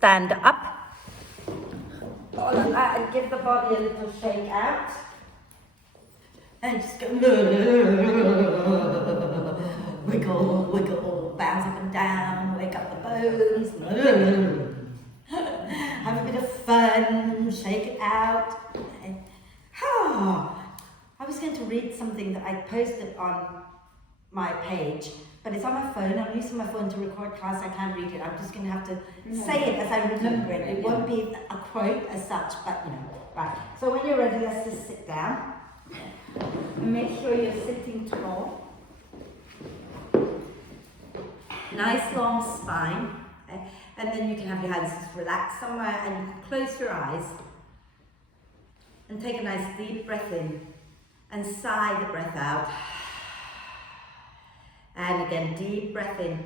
stand up. And give the body a little shake out. And just go wiggle, wiggle, bounce up and down, wake up the bones. Have a bit of fun, shake it out. I was going to read something that I posted on my page, but it's on my phone. I'm using my phone to record class. I can't read it. I'm just going to have to say it as I remember it. It won't be a quote as such, but you know. Right. So when you're ready, let's just sit down. And make sure you're sitting tall. Nice long spine. And then you can have your hands just relaxed somewhere and you can close your eyes. And take a nice deep breath in. And sigh the breath out. And again, deep breath in.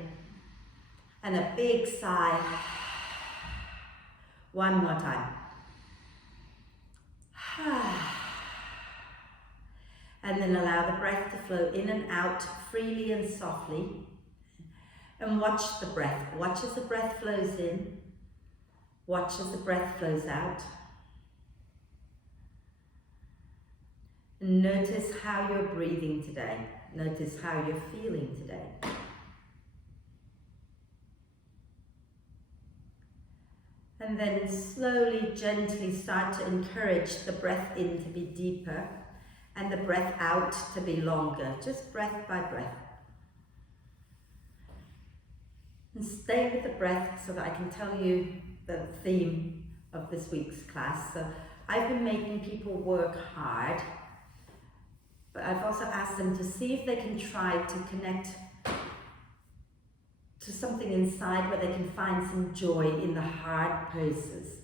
And a big sigh. One more time. And then allow the breath to flow in and out freely and softly. And watch the breath. Watch as the breath flows in. Watch as the breath flows out. And notice how you're breathing today. Notice how you're feeling today. And then slowly, gently start to encourage the breath in to be deeper and the breath out to be longer, just breath by breath. And stay with the breath so that I can tell you the theme of this week's class. So I've been making people work hard, but I've also asked them to see if they can try to connect to something inside where they can find some joy in the hard poses.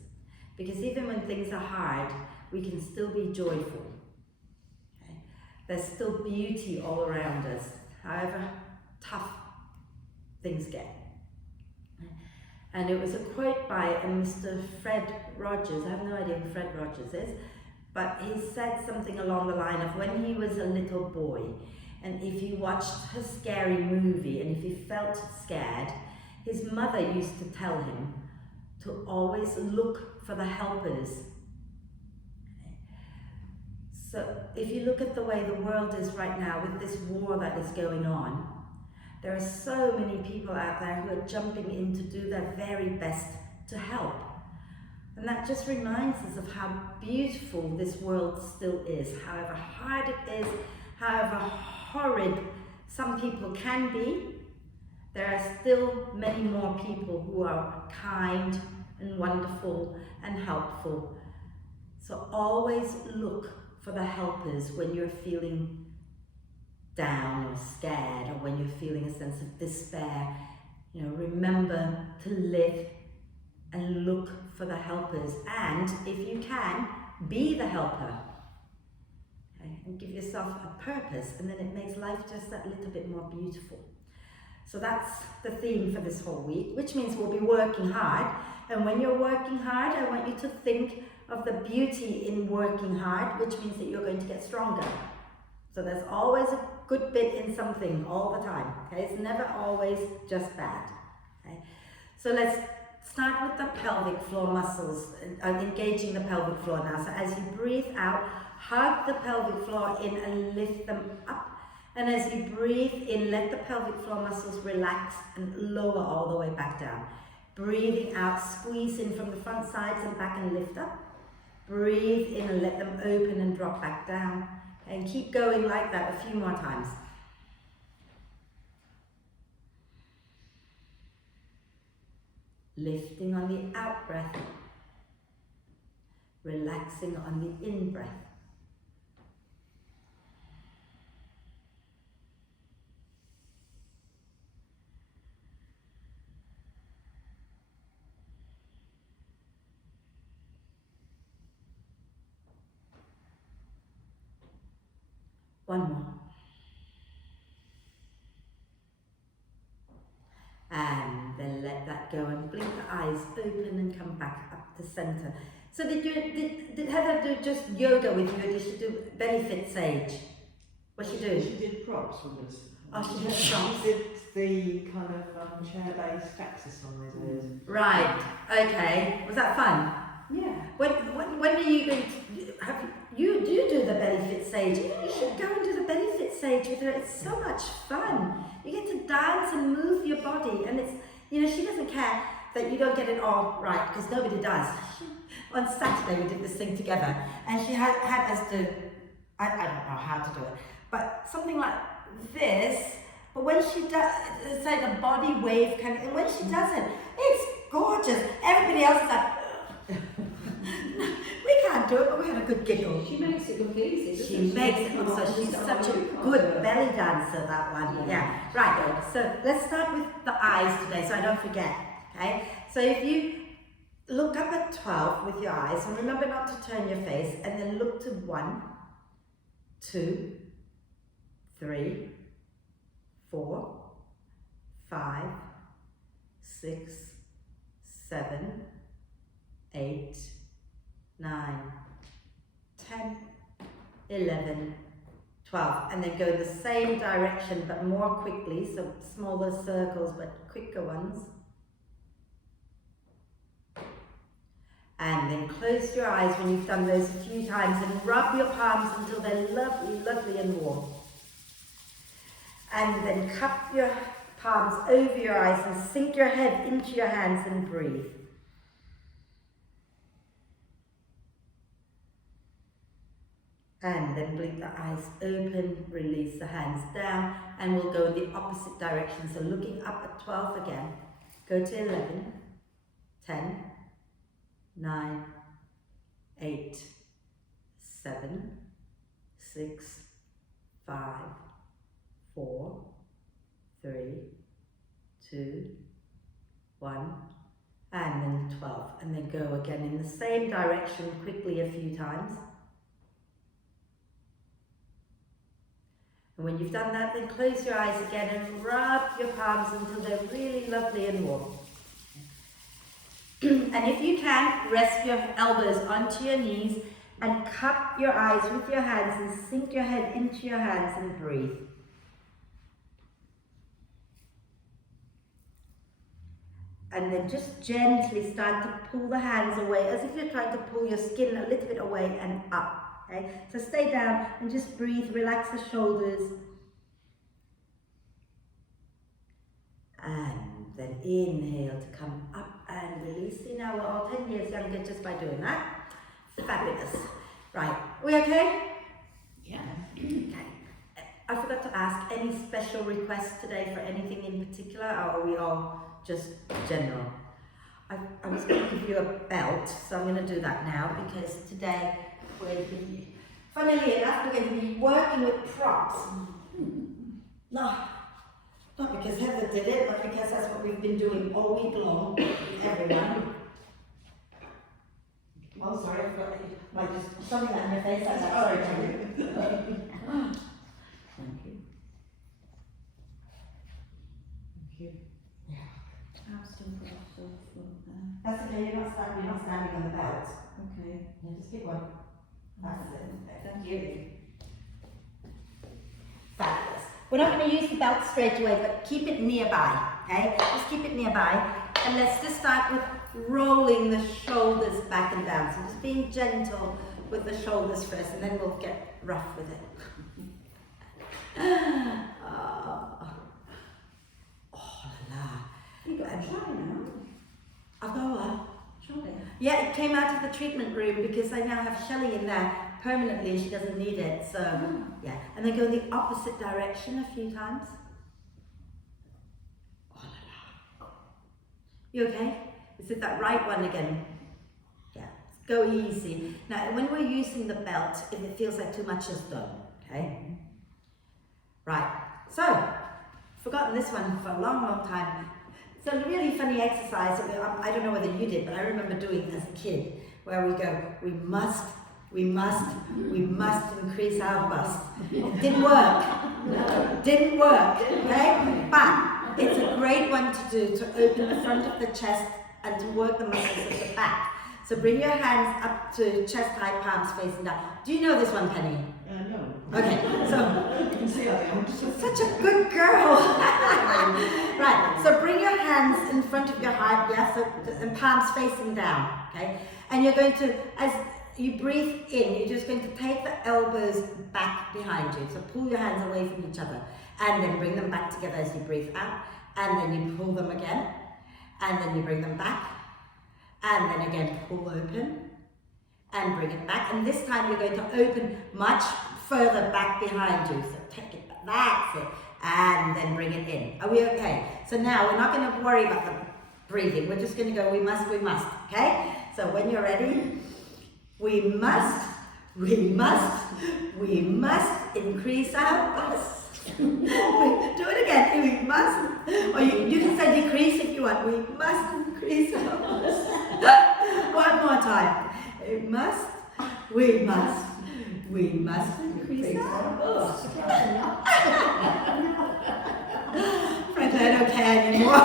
Because even when things are hard, we can still be joyful. Okay? There's still beauty all around us, however tough things get. And it was a quote by Mr. Fred Rogers. I have no idea who Fred Rogers is, but he said something along the line of when he was a little boy, and if he watched a scary movie and if he felt scared, his mother used to tell him to always look for the helpers. So if you look at the way the world is right now with this war that is going on, there are so many people out there who are jumping in to do their very best to help. And that just reminds us of how beautiful this world still is, however hard it is, however horrid some people can be, there are still many more people who are kind and wonderful and helpful. So always look for the helpers when you're feeling down or scared, or when you're feeling a sense of despair. You know, remember to live and look for the helpers, and if you can, be the helper. Okay? And give yourself a purpose, and then it makes life just that little bit more beautiful. So that's the theme for this whole week, which means we'll be working hard. And when you're working hard, I want you to think of the beauty in working hard, which means that you're going to get stronger. So there's always a good bit in something all the time. Okay, it's never always just bad. Okay, so let's start with the pelvic floor muscles, engaging the pelvic floor now. So as you breathe out, hug the pelvic floor in and lift them up. And as you breathe in, let the pelvic floor muscles relax and lower all the way back down. Breathing out, squeeze in from the front sides and back and lift up. Breathe in and let them open and drop back down. And keep going like that a few more times. Lifting on the out breath. Relaxing on the in breath. One more. And then let that go and blink the eyes open and come back up to center. So did Heather do just yoga with you, or did she do belly fit sage? What she do? She did props with us. Oh, she She does. did the kind of chair-based exercises. Right. Okay. Was that fun? Yeah. When are you going to have you do the belly fit sage? You should go and do the belly fit sage with her. It's so much fun. You get to dance and move your body, and it's she doesn't care that you don't get it all right because nobody does. On Saturday we did this thing together, and she had us do I don't know how to do it, but something like this. But when she does, it's like a body wave kind of, and when she does it, it's gorgeous. Everybody else is like. We can't do it, but we had a good giggle. She makes it look easy. She makes it look so. She's such a good belly dancer, that one. Yeah. Right. So let's start with the eyes today, so I don't forget. Okay. So if you look up at 12 with your eyes, and remember not to turn your face, and then look to 1, 2, 3, 4, 5, 6, 7, 8, 9, 10, 11, 12, and then go the same direction but more quickly, so smaller circles but quicker ones. And then close your eyes when you've done those a few times and rub your palms until they're lovely, lovely and warm. And then cup your palms over your eyes and sink your head into your hands and breathe. And then blink the eyes open, release the hands down, and we'll go in the opposite direction. So looking up at 12 again, go to 11, 10, 9, 8, 7, 6, 5, 4, 3, 2, 1, and then 12. And then go again in the same direction quickly a few times. And when you've done that, then close your eyes again and rub your palms until they're really lovely and warm. And if you can, rest your elbows onto your knees and cup your eyes with your hands and sink your head into your hands and breathe. And then just gently start to pull the hands away as if you're trying to pull your skin a little bit away and up. Okay, so stay down and just breathe, relax the shoulders. And then inhale to come up and release. See, now we're all 10 years younger just by doing that. Fabulous. Right, we okay? Yeah. Okay. I forgot to ask, any special requests today for anything in particular, or are we all just general? I was going to give you a belt, so I'm going to do that now because today funnily enough, we're going to be working with props. No, not because Heather did it, but because that's what we've been doing all week long with everyone. Oh, sorry, I forgot that you like just shoving that in your face. That's sorry, Thank you. Thank you. Yeah. I'm still got a sore throat there. That's okay, you're not standing on the belt. Okay. Yeah, just pick one. That's it. Thank you. Fabulous. We're not going to use the belt straight away, but keep it nearby, okay? Just keep it nearby. And let's just start with rolling the shoulders back and down. So just being gentle with the shoulders first, and then we'll get rough with it. Oh la la. You got a try now. I've got what? Trolley. Yeah, it came out of the treatment room because I now have Shelley in there permanently and she doesn't need it, so yeah. And then go in the opposite direction a few times. Oh la la. You okay? Is it that right one again? Yeah, go easy. Now, when we're using the belt, if it feels like too much is done, okay? Right, so, forgotten this one for a long, long time. It's a really funny exercise that I don't know whether you did, but I remember doing it as a kid, where we go, we must increase our bust. It didn't work. No. Didn't work, okay? But it's a great one to do to open the front of the chest and to work the muscles at the back. So bring your hands up to chest high, palms facing down. Do you know this one, Penny? No. Okay, so You can see I am. such a good girl. Right, so bring your hands in front of your heart, yeah, so, and palms facing down, okay? And you're going to, as you breathe in, you're just going to take the elbows back behind you. So pull your hands away from each other and then bring them back together as you breathe out. And then you pull them again. And then you bring them back. And then again, pull open and bring it back. And this time you're going to open much further back behind you. So take it back, that's it. And then bring it in. Are we okay? So now we're not going to worry about the breathing. We're just going to go, we must, okay? So when you're ready, we must increase our bust. Do it again, we must, or you can say decrease if you want. We must increase our bust. One more time. We must increase our bust. Frankly, I don't care anymore.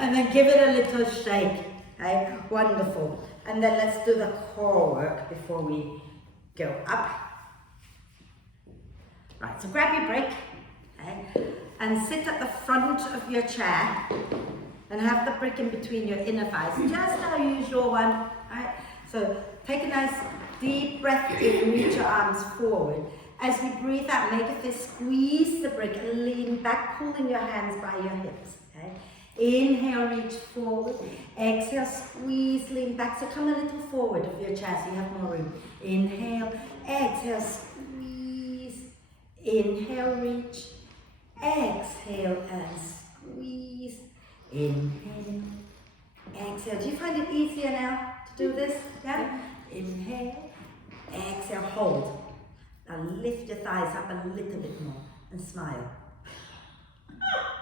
And then give it a little shake. Okay, wonderful. And then let's do the core work before we go up. Right, so grab your brick, okay, and sit at the front of your chair and have the brick in between your inner thighs, just our usual one. Right? So take a nice deep breath in, reach your arms forward. As you breathe out, make a fist, squeeze the brick and lean back, pulling your hands by your hips. Okay? Inhale, reach forward. Exhale, squeeze, lean back. So come a little forward of your chair so you have more room. Inhale, exhale, squeeze. Inhale, reach. Exhale and squeeze. Inhale, exhale. Do you find it easier now to do this? Yeah? Inhale, exhale, hold. Now lift your thighs up a little bit more and smile.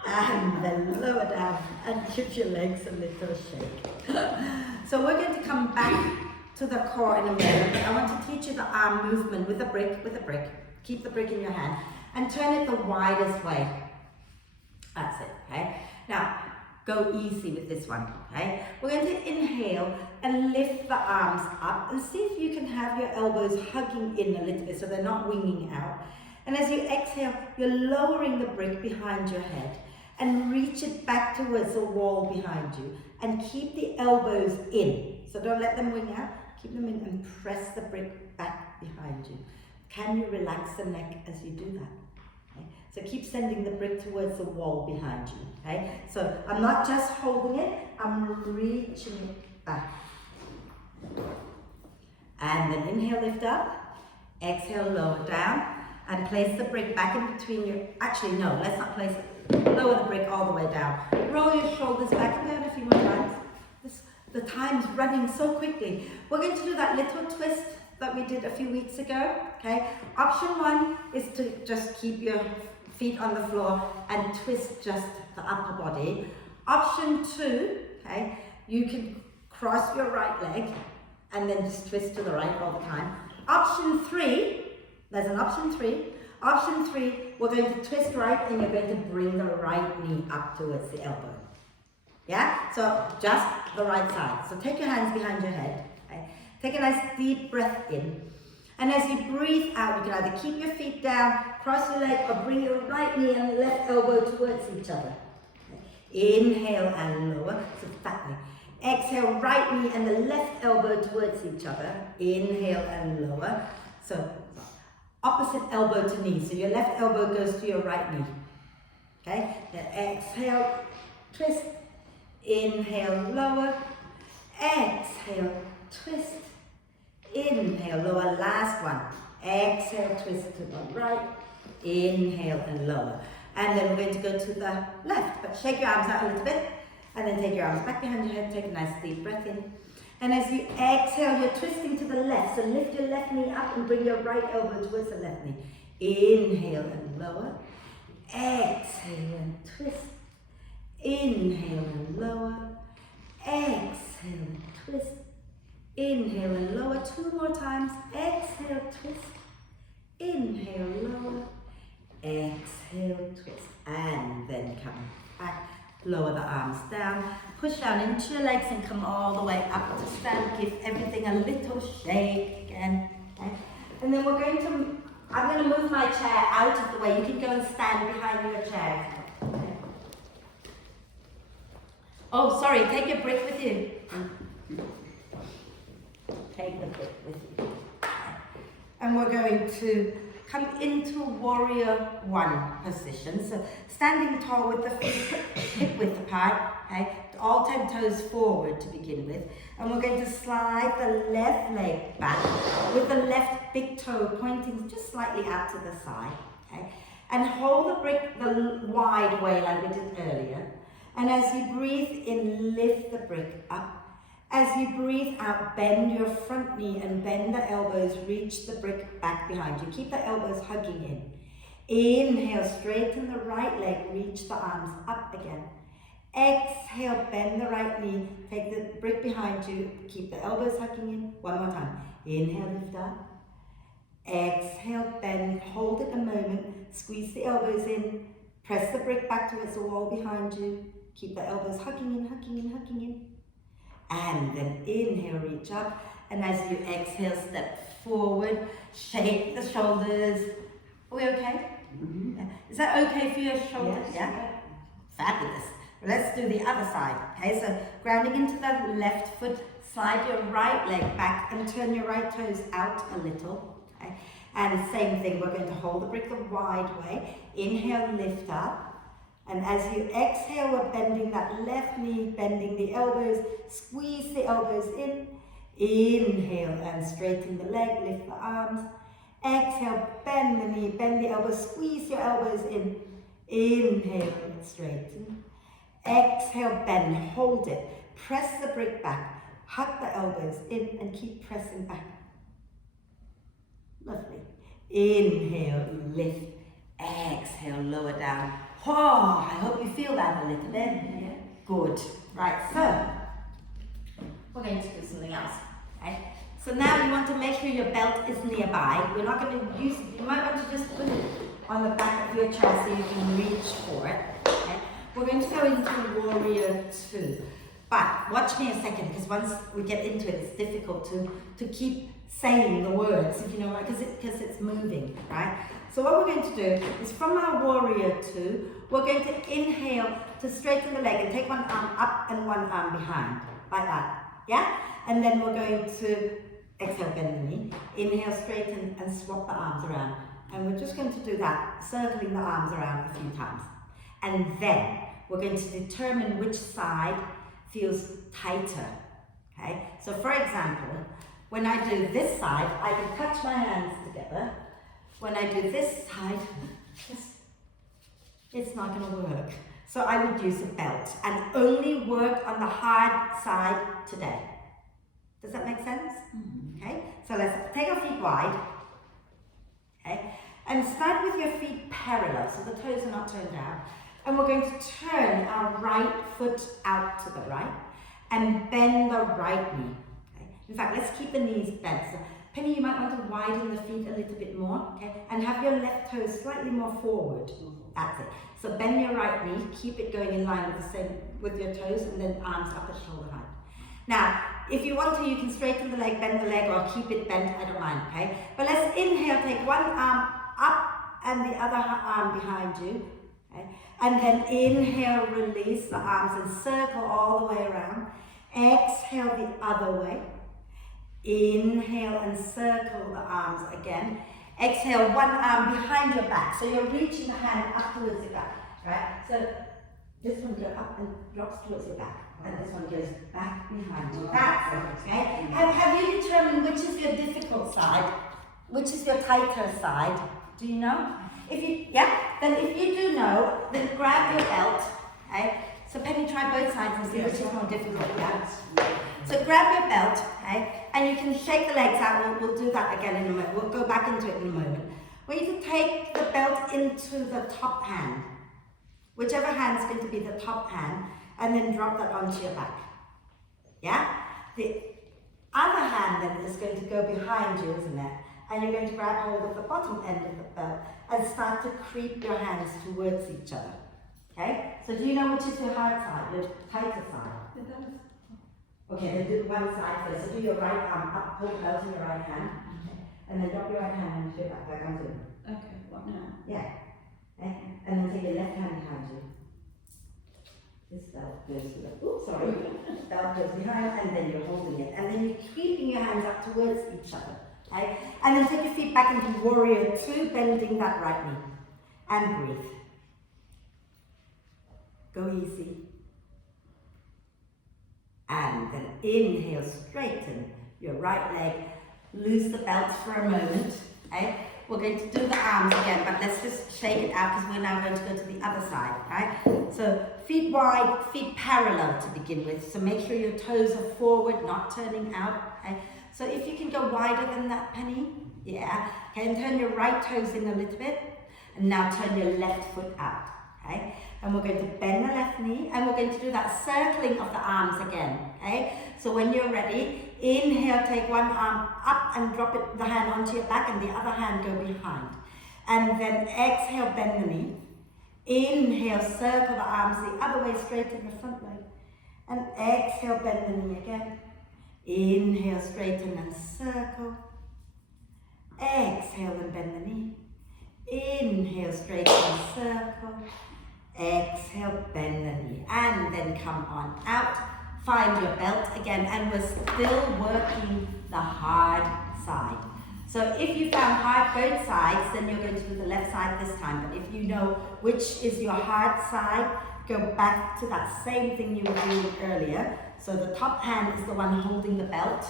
And then lower down and give your legs a little shake. So we're going to come back to the core in a minute. I want to teach you the arm movement with a brick. Keep the brick in your hand and turn it the widest way. That's it, okay? Now, go easy with this one, okay? We're going to inhale and lift the arms up and see if you can have your elbows hugging in a little bit so they're not winging out. And as you exhale, you're lowering the brick behind your head and reach it back towards the wall behind you and keep the elbows in. So don't let them wing out, keep them in and press the brick back behind you. Can you relax the neck as you do that? Okay? So keep sending the brick towards the wall behind you. Okay? So I'm not just holding it, I'm reaching it back. And then inhale, lift up, exhale, lower down, and place the brick back in between your, actually no, let's not place it, lower the brick all the way down. Roll your shoulders back and down a few more times. The time's running so quickly. We're going to do that little twist that we did a few weeks ago, okay? Option one is to just keep your feet on the floor and twist just the upper body. Option two, okay, you can cross your right leg and then just twist to the right all the time. Option three, there's an option three. Option three, we're going to twist right and you're going to bring the right knee up towards the elbow. Yeah? So just the right side. So take your hands behind your head. Okay? Take a nice deep breath in. And as you breathe out, you can either keep your feet down, cross your leg, or bring your right knee and left elbow towards each other. Okay? Inhale and lower, so that way. Exhale, right knee and the left elbow towards each other. Inhale and lower. So opposite elbow to knee. So your left elbow goes to your right knee. Okay? Then exhale, twist. Inhale, lower. Exhale, twist. Inhale, lower. Last one. Exhale, twist to the right. Inhale and lower. And then we're going to go to the left. But shake your arms out a little bit. And then take your arms back behind your head. Take a nice deep breath in. And as you exhale, you're twisting to the left. So lift your left knee up and bring your right elbow towards the left knee. Inhale and lower. Exhale and twist. Inhale and lower. Exhale and twist. Inhale and lower. Two more times. Exhale, twist. Inhale, lower. Exhale, twist. And then come back. Lower the arms down. Push down into your legs and come all the way up to stand. Give everything a little shake again. Okay? And then we're going to I'm going to move my chair out of the way. You can go and stand behind your chair. Okay. Oh, sorry, take your brick with you. Take the brick with you. And we're going to come into warrior one position. So standing tall with the feet hip width apart, okay? All 10 toes forward to begin with. And we're going to slide the left leg back with the left big toe pointing just slightly out to the side, okay? And hold the brick the wide way like we did earlier. And as you breathe in, lift the brick up. As you breathe out, bend your front knee and bend the elbows, reach the brick back behind you. Keep the elbows hugging in. Inhale, straighten the right leg, reach the arms up again. Exhale, bend the right knee, take the brick behind you, keep the elbows hugging in. One more time. Inhale, lift up. Exhale, bend, hold it a moment, squeeze the elbows in, press the brick back towards the wall behind you, keep the elbows hugging in, hugging in, hugging in. And then inhale, reach up, and as you exhale, step forward, shake the shoulders. Are we okay? Mm-hmm. Is that okay for your shoulders? Yes. Yeah? Fabulous. Let's do the other side. Okay, so grounding into the left foot, slide your right leg back and turn your right toes out a little. Okay? And same thing, we're going to hold the brick the wide way. Inhale, lift up. And as you exhale, we're bending that left knee, bending the elbows, squeeze the elbows in. Inhale and straighten the leg, lift the arms. Exhale, bend the knee, bend the elbows, squeeze your elbows in. Inhale and straighten. Exhale, bend, hold it. Press the brick back, hug the elbows in and keep pressing back. Lovely. Inhale, lift. Exhale, lower down. Oh, I hope you feel that a little bit. Yeah. Good. Right, so we're going to do something else. Okay? So now you want to make sure your belt is nearby. We're not going to use it. You might want to just put it on the back of your chair so you can reach for it. Okay? We're going to go into warrior two. But watch me a second, because once we get into it, it's difficult to keep saying the words, if you know, because it's moving, right? So what we're going to do is from our warrior two, we're going to inhale to straighten the leg and take one arm up and one arm behind, like that, yeah? And then we're going to exhale, bend the knee, inhale, straighten and swap the arms around. And we're just going to do that, circling the arms around a few times. And then we're going to determine which side feels tighter, okay? So for example, when I do this side, I can touch my hands together. When I do this side, it's not going to work. So I would use a belt and only work on the hard side today. Does that make sense? Mm-hmm. Okay, so let's take our feet wide. Okay, and start with your feet parallel, so the toes are not turned out. And we're going to turn our right foot out to the right and bend the right knee. Okay? In fact, let's keep the knees bent. So, Penny, you might want to widen the feet a little bit more, okay? And have your left toes slightly more forward. That's it. So bend your right knee, keep it going in line with your toes, and then arms up at shoulder height. Now, if you want to, you can straighten the leg, bend the leg, or keep it bent, I don't mind, okay? But let's inhale, take one arm up and the other arm behind you, okay? And then inhale, release the arms and circle all the way around. Exhale the other way. Inhale and circle the arms again. Exhale, one arm behind your back. So you're reaching the hand up towards your back, right? So this one goes up and drops towards your back. And this one goes back behind you. That's it, okay? Have you determined which is your difficult side? Which is your tighter side? Do you know? If you, yeah? Then if you do know, then grab your belt, okay? So Penny, try both sides and see which is more difficult, yeah? So grab your belt, okay? And you can shake the legs out. We'll do that again in a moment. We'll go back into it in a moment. We need to take the belt into the top hand. Whichever hand is going to be the top hand, and then drop that onto your back. Yeah? The other hand then is going to go behind you, isn't it? And you're going to grab hold of the bottom end of the belt and start to creep your hands towards each other. Okay? So do you know which is your hard side, your tighter side? Okay, then do one side first. So do your right arm up, hold belt in your right hand. And then drop your right hand onto your back like I'm doing. Okay, what now? Yeah. Okay. And then take your left hand behind you. This belt goes to the, oops, sorry. Belt goes behind and then you're holding it. And then you're keeping your hands up towards each other. Okay? And then take your feet back into warrior two, bending that right knee. And breathe. Go easy. And then inhale, straighten your right leg. Loose the belt for a moment. Okay? We're going to do the arms again, but let's just shake it out because we're now going to go to the other side. Right? So feet wide, feet parallel to begin with. So make sure your toes are forward, not turning out. Okay? So if you can go wider than that, Penny. Yeah. Okay, and turn your right toes in a little bit. And now turn your left foot out. Okay? And we're going to bend the left knee and we're going to do that circling of the arms again. Okay? So when you're ready, inhale, take one arm up and drop it, the hand onto your back and the other hand go behind. And then exhale, bend the knee. Inhale, circle the arms the other way, straighten the front leg. And exhale, bend the knee again. Inhale, straighten and circle. Exhale and bend the knee. Inhale, straighten and circle. Exhale, bend the knee. And then come on out. Find your belt again. And we're still working the hard side. So if you found hard both sides, then you're going to do the left side this time. But if you know which is your hard side, go back to that same thing you were doing earlier. So the top hand is the one holding the belt.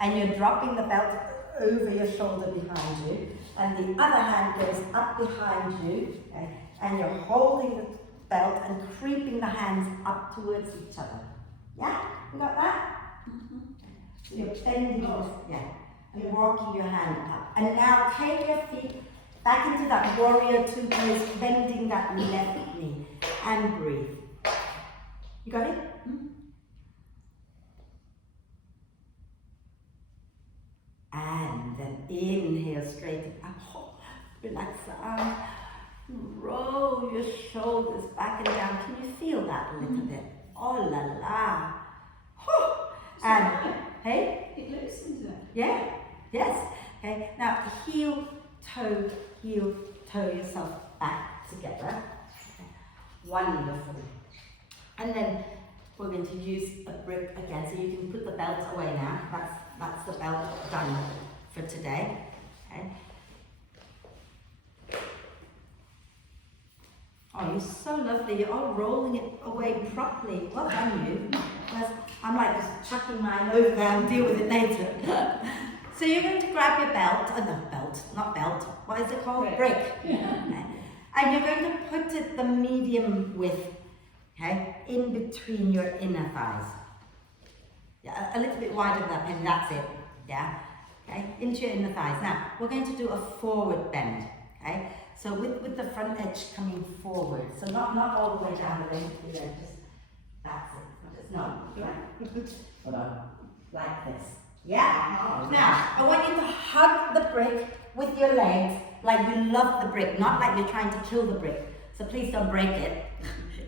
And you're dropping the belt over your shoulder behind you. And the other hand goes up behind you. Okay? And you're holding the belt and creeping the hands up towards each other. Yeah? You got that? Mm-hmm. So you're bending this, yeah. And walking your hand up. And now take your feet back into that warrior two pose, bending that left knee. And breathe. You got it? Mm-hmm. And then inhale, straighten up. Oh, relax the arms. Roll your shoulders back and down. Can you feel that a little bit? Oh la la. Oh. And hey? It loosens it. Yeah. Yes. Okay. Now heel, toe yourself back together. Wonderful. And then we're going to use a brick again. So you can put the belt away now. That's the belt done for today. Okay. Oh, you're so lovely. You're all rolling it away properly. Well done, you. I'm like just chucking mine over there and deal with it later. So you're going to grab your belt, not belt. What is it called? Brick. Yeah. Okay. And you're going to put it the medium width, okay, in between your inner thighs. Yeah, a little bit wider than that, and that's it. Yeah. Okay, into your inner thighs. Now we're going to do a forward bend. Okay. So with the front edge coming forward. So not all the way down the length of the leg, just that's it. Just hold on. Like this. Yeah. Now I want you to hug the brick with your legs like you love the brick, not like you're trying to kill the brick. So please don't break it.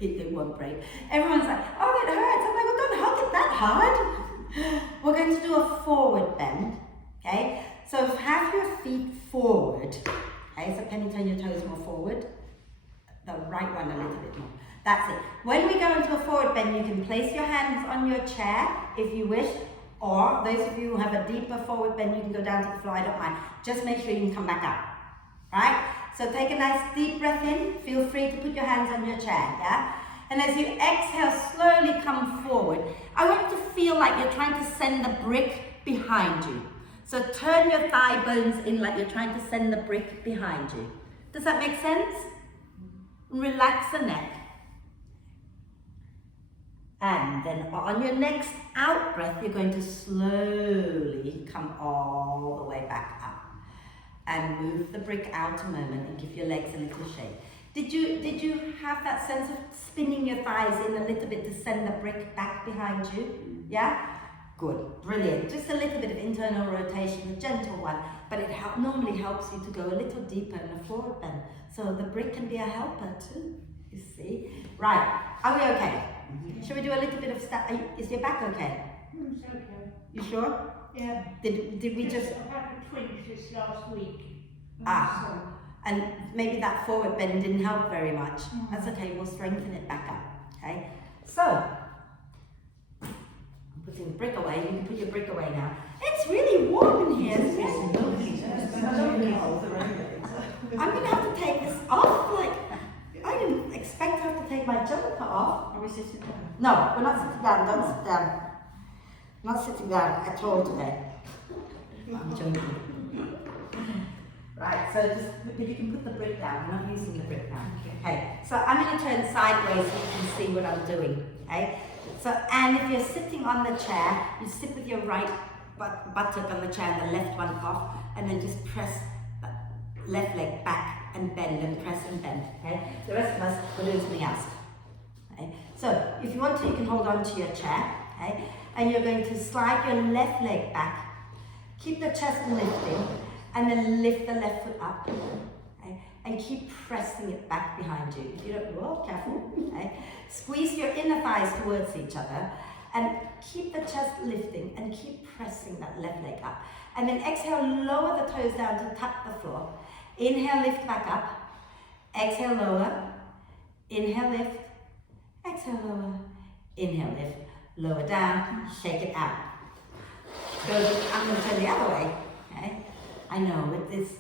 It won't break. Everyone's like, oh, it hurts. I'm like, well, don't hug it that hard. We're going to do a forward bend. Okay. So have your feet forward. Okay, so Penny, turn your toes more forward. The right one a little bit more. That's it. When we go into a forward bend, you can place your hands on your chair if you wish, or those of you who have a deeper forward bend, you can go down to the floor, I don't mind. Just make sure you can come back up. Right? So take a nice deep breath in. Feel free to put your hands on your chair, yeah? And as you exhale, slowly come forward. I want you to feel like you're trying to send the brick behind you. So turn your thigh bones in like you're trying to send the brick behind you. Does that make sense? Relax the neck. And then on your next out breath, you're going to slowly come all the way back up. And move the brick out a moment and give your legs a little shake. Did you have that sense of spinning your thighs in a little bit to send the brick back behind you? Yeah? Good, brilliant. Just a little bit of internal rotation, a gentle one, but it normally helps you to go a little deeper in a forward bend. So the brick can be a helper too, you see. Right, are we okay? Shall we do a little bit of is your back okay? It's okay. You sure? Yeah. Did we just, I've had a twinge this last week. Ah. and maybe that forward bend didn't help very much. That's okay, we'll strengthen it back up, okay? So, I'm putting the brick away, you can put your brick away now. It's really warm in here, isn't it? I'm gonna have to take this off, like, I didn't expect to have to take my jumper off. Are we sitting down? No, we're not sitting down, don't sit down. Not sitting down at all today. I'm joking. Right, so just, but you can put the brick down, I'm not using the brick now. Okay, so I'm going to turn sideways so you can see what I'm doing, okay? So, and if you're sitting on the chair, you sit with your right buttock on the chair and the left one off, and then just press the left leg back and bend and press and bend, okay? The rest of us will do something else, okay? So, if you want to, you can hold on to your chair, okay? And you're going to slide your left leg back, keep the chest lifting, and then lift the left foot up, okay? And keep pressing it back behind you. If you don't, whoa, careful, okay? Squeeze your inner thighs towards each other, and keep the chest lifting, and keep pressing that left leg up. And then exhale, lower the toes down to tap the floor. Inhale, lift back up. Exhale, lower. Inhale, lift. Exhale, lower. Inhale, lift. Lower down, shake it out. I'm going to turn the other way, okay? I know, it's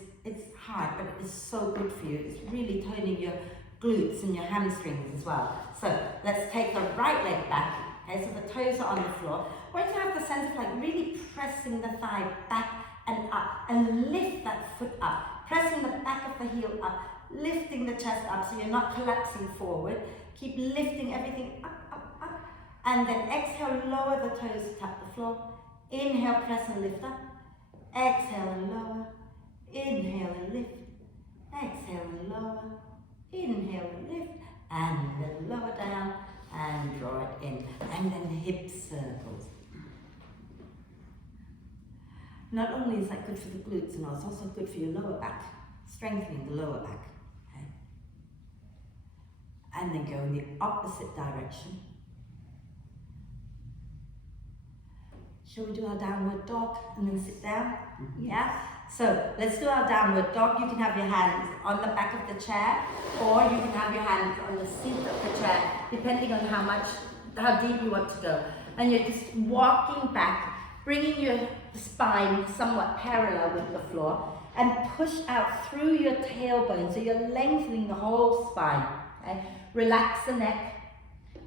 hard, but it's so good for you. It's really toning your glutes and your hamstrings as well. So let's take the right leg back, okay? So the toes are on the floor. I want you to have the sense of like really pressing the thigh back and up, and lift that foot up. Pressing the back of the heel up, lifting the chest up so you're not collapsing forward. Keep lifting everything up, up, up. And then exhale, lower the toes, tap the floor. Inhale, press and lift up. Exhale and lower. Inhale and lift. Exhale and lower. Inhale and lift. And then lower down and draw it in. And then hip circles. Not only is that good for the glutes and all, it's also good for your lower back. Strengthening the lower back. Okay? And then go in the opposite direction. Shall we do our downward dog and then sit down? Yeah? So let's do our downward dog. You can have your hands on the back of the chair, or you can have your hands on the seat of the chair, depending on how deep you want to go. And you're just walking back, bringing your spine somewhat parallel with the floor, and push out through your tailbone, so you're lengthening the whole spine. Okay? Relax the neck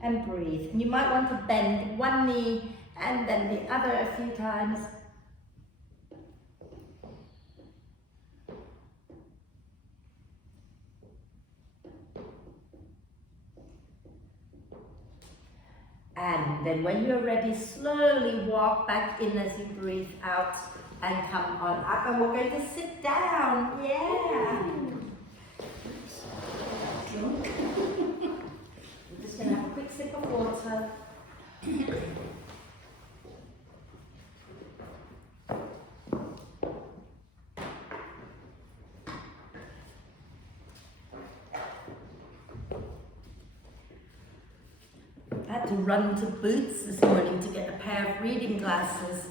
and breathe. And you might want to bend one knee and then the other a few times. And then when you're ready, slowly walk back in as you breathe out and come on up. And we're going to sit down. Yeah. Drunk. We're just going to have a quick sip of water. I had to run to Boots this morning to get a pair of reading glasses.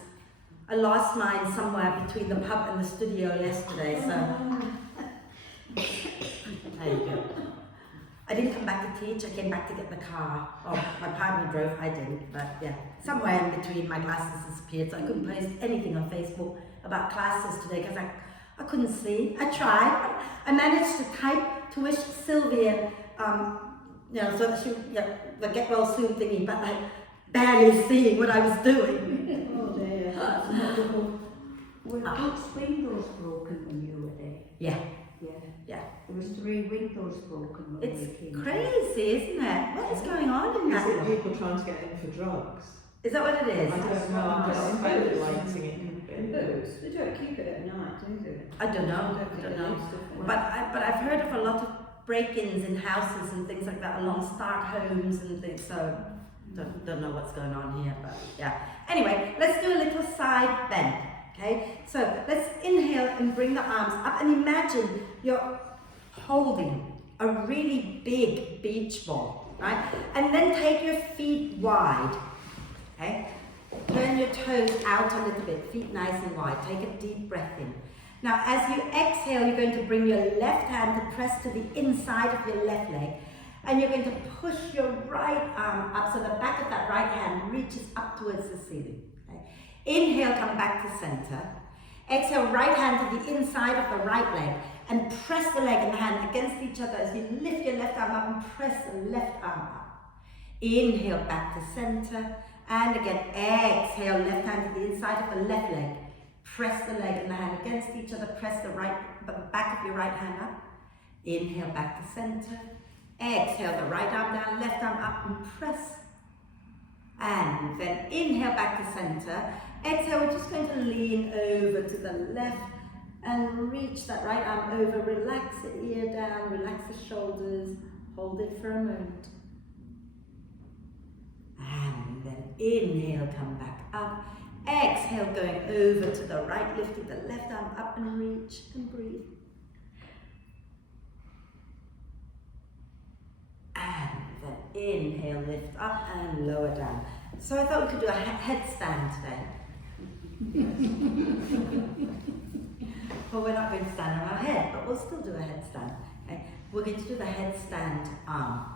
I lost mine somewhere between the pub and the studio yesterday, so there you go. I didn't come back to teach, I came back to get the car. Oh, my partner drove, I didn't, but yeah. Somewhere in between my glasses disappeared, so I couldn't post anything on Facebook about classes today because I couldn't see. I tried, I managed to type to wish Sylvia, so that she, the get well soon thingy, but like barely seeing what I was doing. Oh dear. Were both windows broken when you were there? Yeah. Yeah. Yeah. There was 3 windows broken when we It's came. crazy, isn't it? What is going on in Is it that? people trying to get in for drugs? Is that what it is? I don't know, I'm just speculating it could be. They don't keep it at night, do they? I don't know. I don't know. But I've heard of a lot of break-ins in houses and things like that along Stark homes and things. So don't know what's going on here, but yeah. Anyway, let's do a little side bend. Okay, so let's inhale and bring the arms up and imagine you're holding a really big beach ball, right? And then take your feet wide, okay? Turn your toes out a little bit, feet nice and wide. Take a deep breath in. Now, as you exhale, you're going to bring your left hand to press to the inside of your left leg. And you're going to push your right arm up so the back of that right hand reaches up towards the ceiling. Okay? Inhale, come back to center. Exhale, right hand to the inside of the right leg and press the leg and the hand against each other as you lift your left arm up and press the left arm up. Inhale, back to center. And again, exhale, left hand to the inside of the left leg. Press the leg and the hand against each other. Press the back of your right hand up. Inhale, back to center. Exhale, the right arm down, left arm up and press. And then inhale, back to center. Exhale, we're just going to lean over to the left and reach that right arm over. Relax the ear down, relax the shoulders. Hold it for a moment. And then inhale, come back up. Exhale, going over to the right, lifting the left arm up and reach and breathe. And then inhale, lift up and lower down. So I thought we could do a headstand today. Well, we're not going to stand on our head, but we'll still do a headstand. Okay? We're going to do the headstand arm.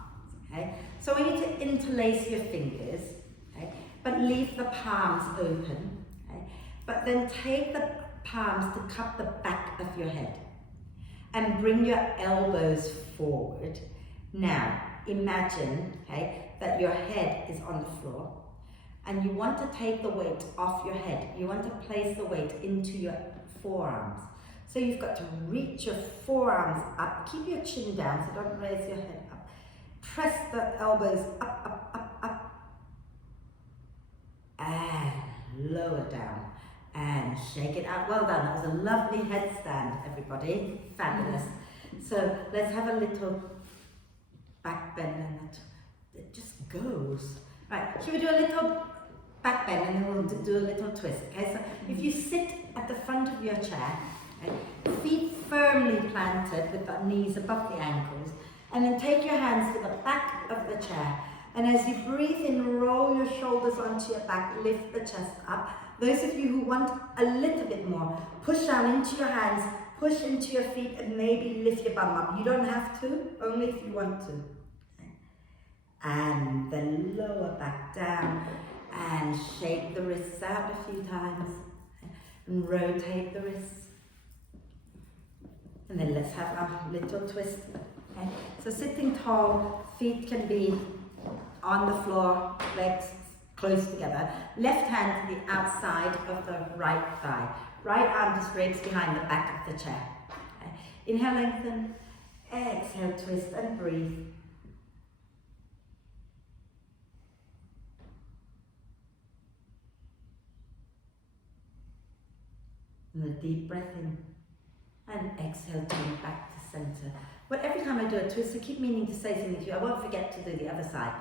Okay? So we need to interlace your fingers, okay? But leave the palms open. Okay? But then take the palms to cup the back of your head and bring your elbows forward. Now, imagine, okay, that your head is on the floor and you want to take the weight off your head. You want to place the weight into your forearms. So you've got to reach your forearms up. Keep your chin down, so don't raise your head up. Press the elbows up, up, up, up. And lower down. And shake it out. Well done. That was a lovely headstand, everybody. Fabulous. So let's have a little back bend and it just goes. Right, should we do a little back bend and then we'll do a little twist. Okay, so if you sit at the front of your chair, okay, feet firmly planted with the knees above the ankles, and then take your hands to the back of the chair. And as you breathe in, roll your shoulders onto your back, lift the chest up. Those of you who want a little bit more, push down into your hands, push into your feet, and maybe lift your bum up. You don't have to, only if you want to. And then lower back down and shake the wrists out a few times and rotate the wrists. And then let's have a little twist. Okay? So sitting tall, feet can be on the floor, legs close together. Left hand to the outside of the right thigh. Right arm just drapes behind the back of the chair. Okay? Inhale, lengthen. Exhale, twist and breathe. And a deep breath in. And exhale, turn back to center. But every time I do a twist, I keep meaning to say something to you. I won't forget to do the other side.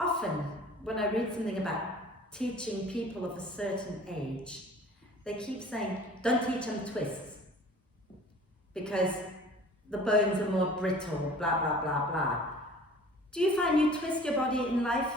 Often, when I read something about teaching people of a certain age, they keep saying, don't teach them twists because the bones are more brittle, blah, blah, blah, blah. Do you find you twist your body in life?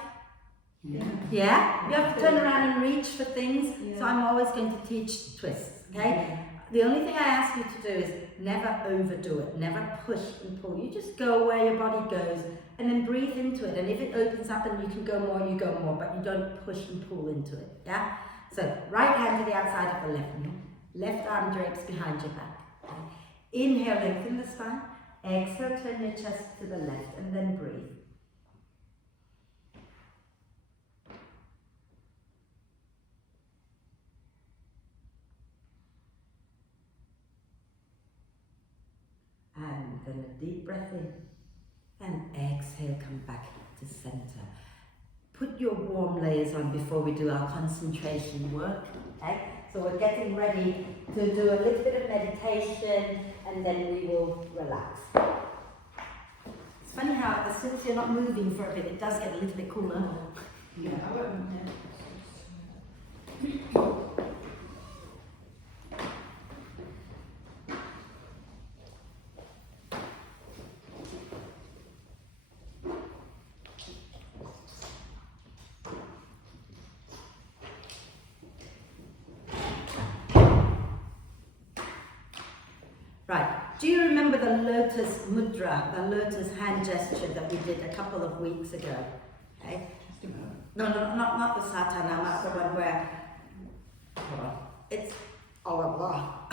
Yeah. Yeah? You have to turn around and reach for things. Yeah. So I'm always going to teach twists, okay? Yeah. The only thing I ask you to do is never overdo it, never push and pull. You just go where your body goes and then breathe into it. And if it opens up and you can go more, you go more, but you don't push and pull into it, yeah? So right hand to the outside of the left knee, left arm drapes behind your back. Okay? Inhale, lengthen the spine. Exhale, turn your chest to the left and then breathe. And then a deep breath in. And exhale, come back to center. Put your warm layers on before we do our concentration work. Okay? So we're getting ready to do a little bit of meditation and then we will relax. It's funny how as soon as you're not moving for a bit, it does get a little bit cooler. Yeah, I won't. the lotus mudra, the lotus hand gesture that we did a couple of weeks ago. Okay? No, not the Satanama, the one where, hold on, it's Allah.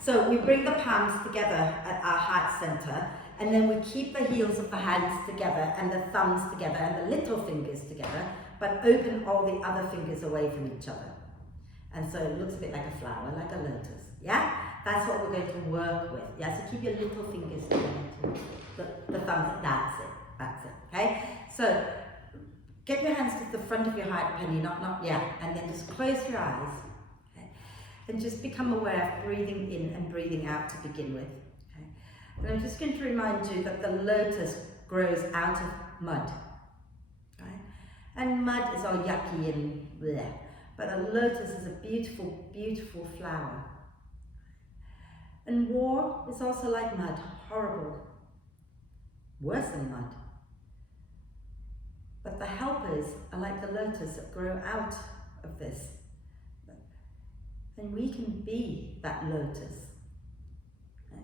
So we bring the palms together at our heart center, and then we keep the heels of the hands together and the thumbs together and the little fingers together, but open all the other fingers away from each other. And so it looks a bit like a flower, like a lotus. Yeah? That's what we're going to work with. Yeah, so keep your little fingers together too. The thumbs, that's it, okay? So get your hands to the front of your heart, Penny, and then just close your eyes. Okay? And just become aware of breathing in and breathing out to begin with. Okay? And I'm just going to remind you that the lotus grows out of mud. Right? And mud is all yucky and bleh. But a lotus is a beautiful, beautiful flower. And war is also like mud, horrible, worse than mud. But the helpers are like the lotus that grow out of this. And we can be that lotus. Right?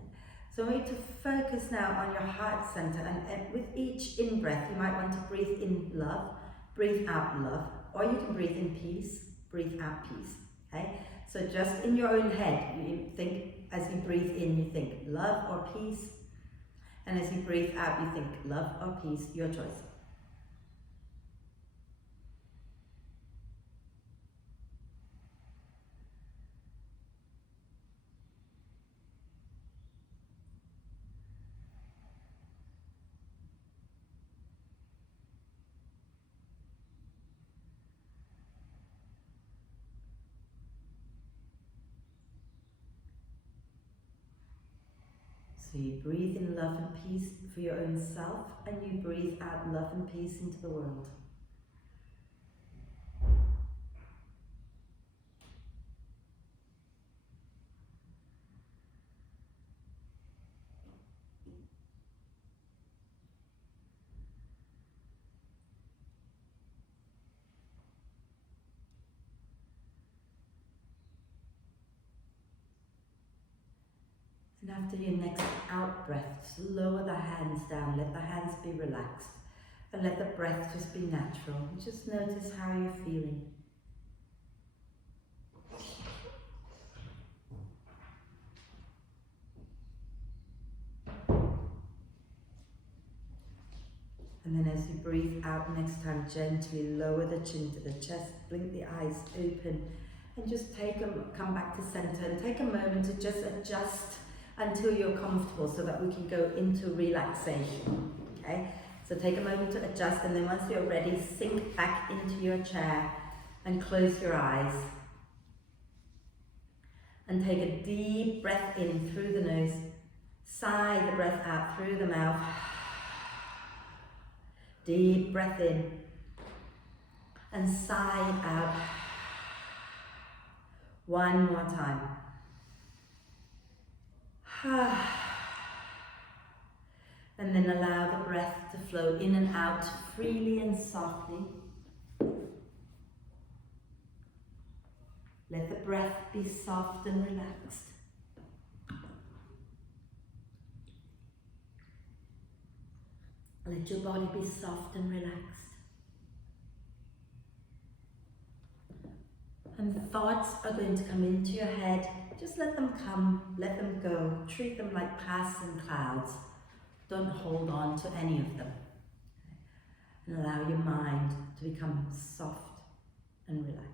So we need to focus now on your heart center, and with each in-breath, you might want to breathe in love, breathe out love, or you can breathe in peace, breathe out peace. Okay? So just in your own head, you think, as you breathe in, you think love or peace, and as you breathe out, you think love or peace, your choice. So you breathe in love and peace for your own self, and you breathe out love and peace into the world. And after your next out breath, just lower the hands down, let the hands be relaxed, and let the breath just be natural. Just notice how you're feeling. And then as you breathe out next time, gently lower the chin to the chest, blink the eyes open, and just come back to center, and take a moment to just adjust until you're comfortable, so that we can go into relaxation. Okay? So take a moment to adjust, and then once you're ready, sink back into your chair and close your eyes. And take a deep breath in through the nose, sigh the breath out through the mouth. Deep breath in and sigh it out. One more time. And then allow the breath to flow in and out freely and softly. Let the breath be soft and relaxed. Let your body be soft and relaxed. And thoughts are going to come into your head. Just let them come, let them go. Treat them like passing clouds. Don't hold on to any of them. And allow your mind to become soft and relaxed.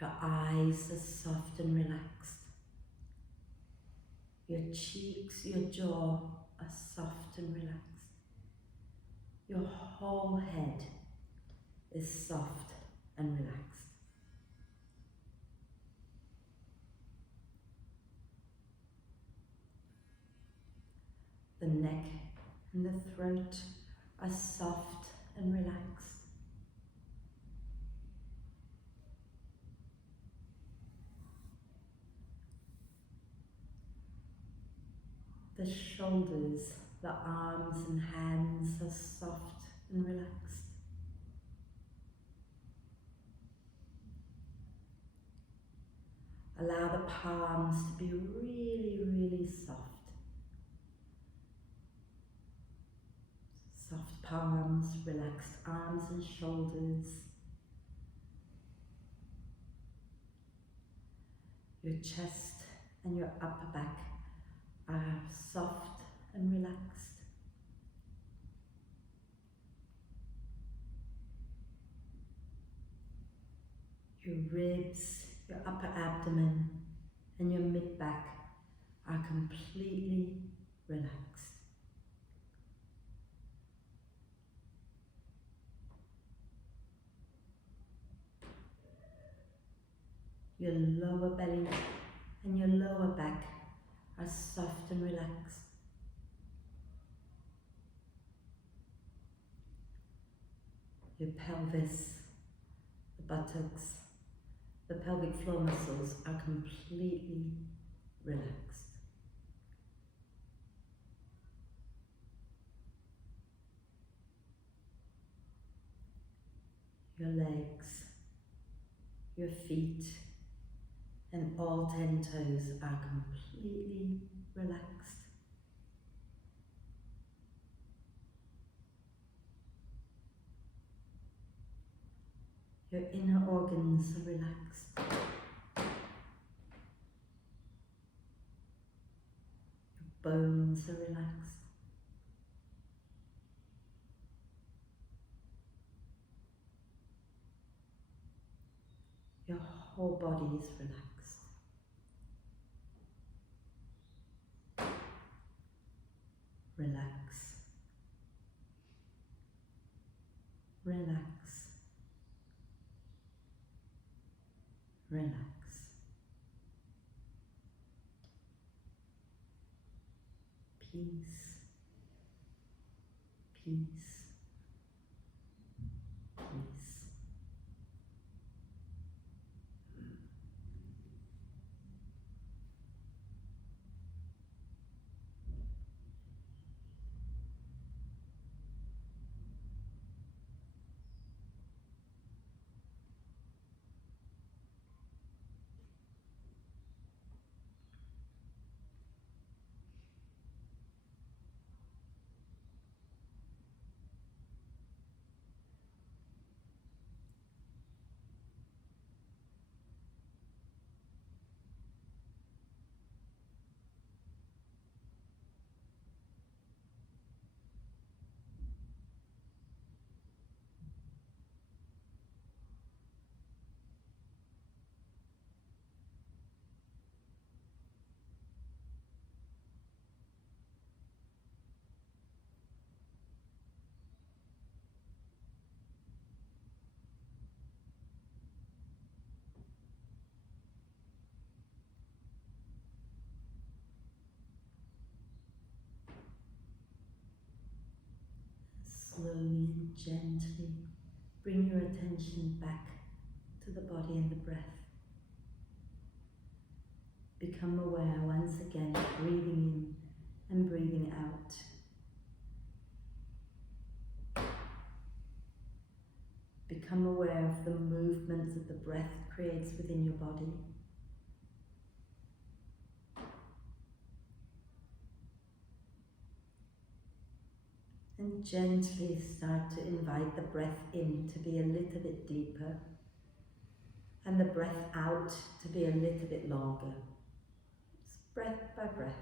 Your eyes are soft and relaxed. Your cheeks, your jaw are soft and relaxed. Your whole head is soft and relaxed. The neck and the throat are soft and relaxed. The shoulders, the arms and hands are soft and relaxed. Allow the palms to be really, really soft. Soft palms, relaxed arms and shoulders. Your chest and your upper back are soft and relaxed. Your ribs, your upper abdomen and your mid-back are completely relaxed. Your lower belly and your lower back are soft and relaxed. Your pelvis, the buttocks, the pelvic floor muscles are completely relaxed. Your legs, your feet, and all 10 toes are completely relaxed. Your inner organs are relaxed. Your bones are relaxed. Your whole body is relaxed. Relax. Relax. Relax. Peace. Peace. Peace. Slowly and gently bring your attention back to the body and the breath. Become aware once again of breathing in and breathing out. Become aware of the movements that the breath creates within your body. And gently start to invite the breath in to be a little bit deeper and the breath out to be a little bit longer. Just breath by breath.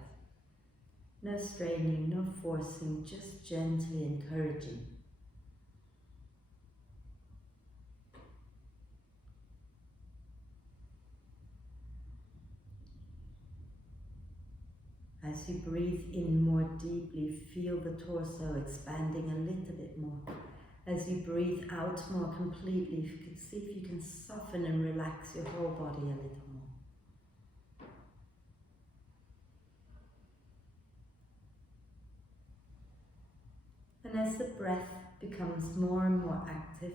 No straining, no forcing, just gently encouraging. As you breathe in more deeply, feel the torso expanding a little bit more. As you breathe out more completely, if you can see if you can soften and relax your whole body a little more. And as the breath becomes more and more active,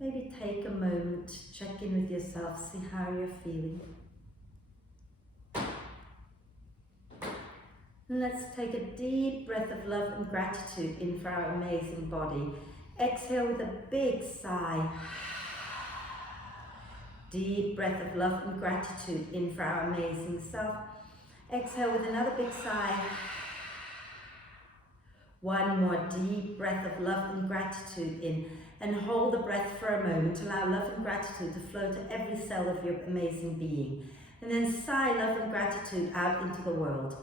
maybe take a moment to check in with yourself, see how you're feeling. And let's take a deep breath of love and gratitude in for our amazing body. Exhale with a big sigh. Deep breath of love and gratitude in for our amazing self. Exhale with another big sigh. One more deep breath of love and gratitude in, and hold the breath for a moment. Allow love and gratitude to flow to every cell of your amazing being. And then sigh love and gratitude out into the world.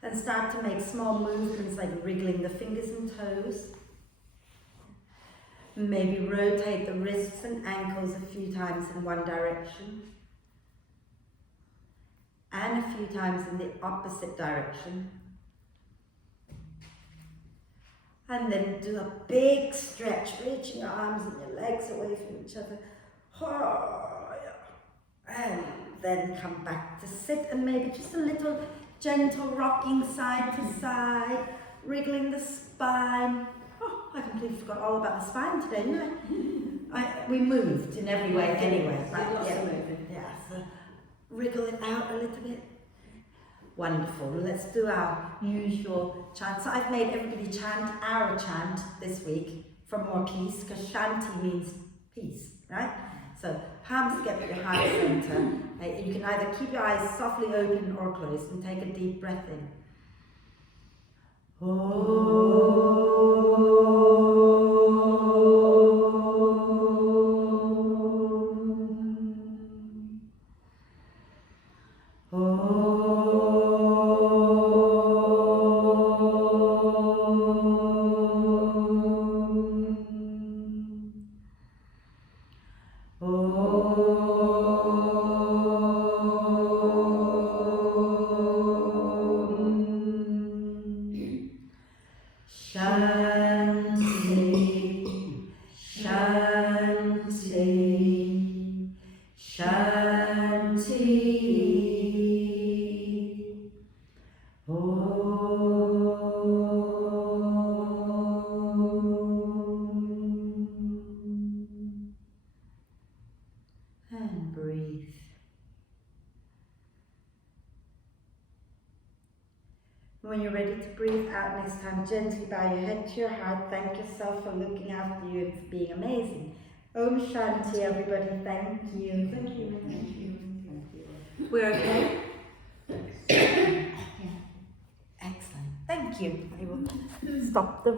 Then start to make small movements like wriggling the fingers and toes. Maybe rotate the wrists and ankles a few times in one direction. And a few times in the opposite direction. And then do a big stretch, reaching your arms and your legs away from each other. And then come back to sit, and maybe just a little gentle rocking side to side, wriggling the spine. Oh, I completely forgot all about the spine today, didn't I? We moved in every way anyway. Right? Lots Yeah. of moving. Yeah, so wriggle it out a little bit. Wonderful. Let's do our usual chant. So I've made everybody chant our chant this week for more peace, because Shanti means peace, right? So palms together at your heart center. You can either keep your eyes softly open or closed, and take a deep breath in. Shanti, Shanti, Shanti. And breathe. When you're ready to breathe out next time, gently bow your head to your heart. Thank yourself for looking after you and for being amazing. Om Shanti, everybody. Thank you. Thank you. Thank you. We're okay? Excellent. Thank you. I will stop the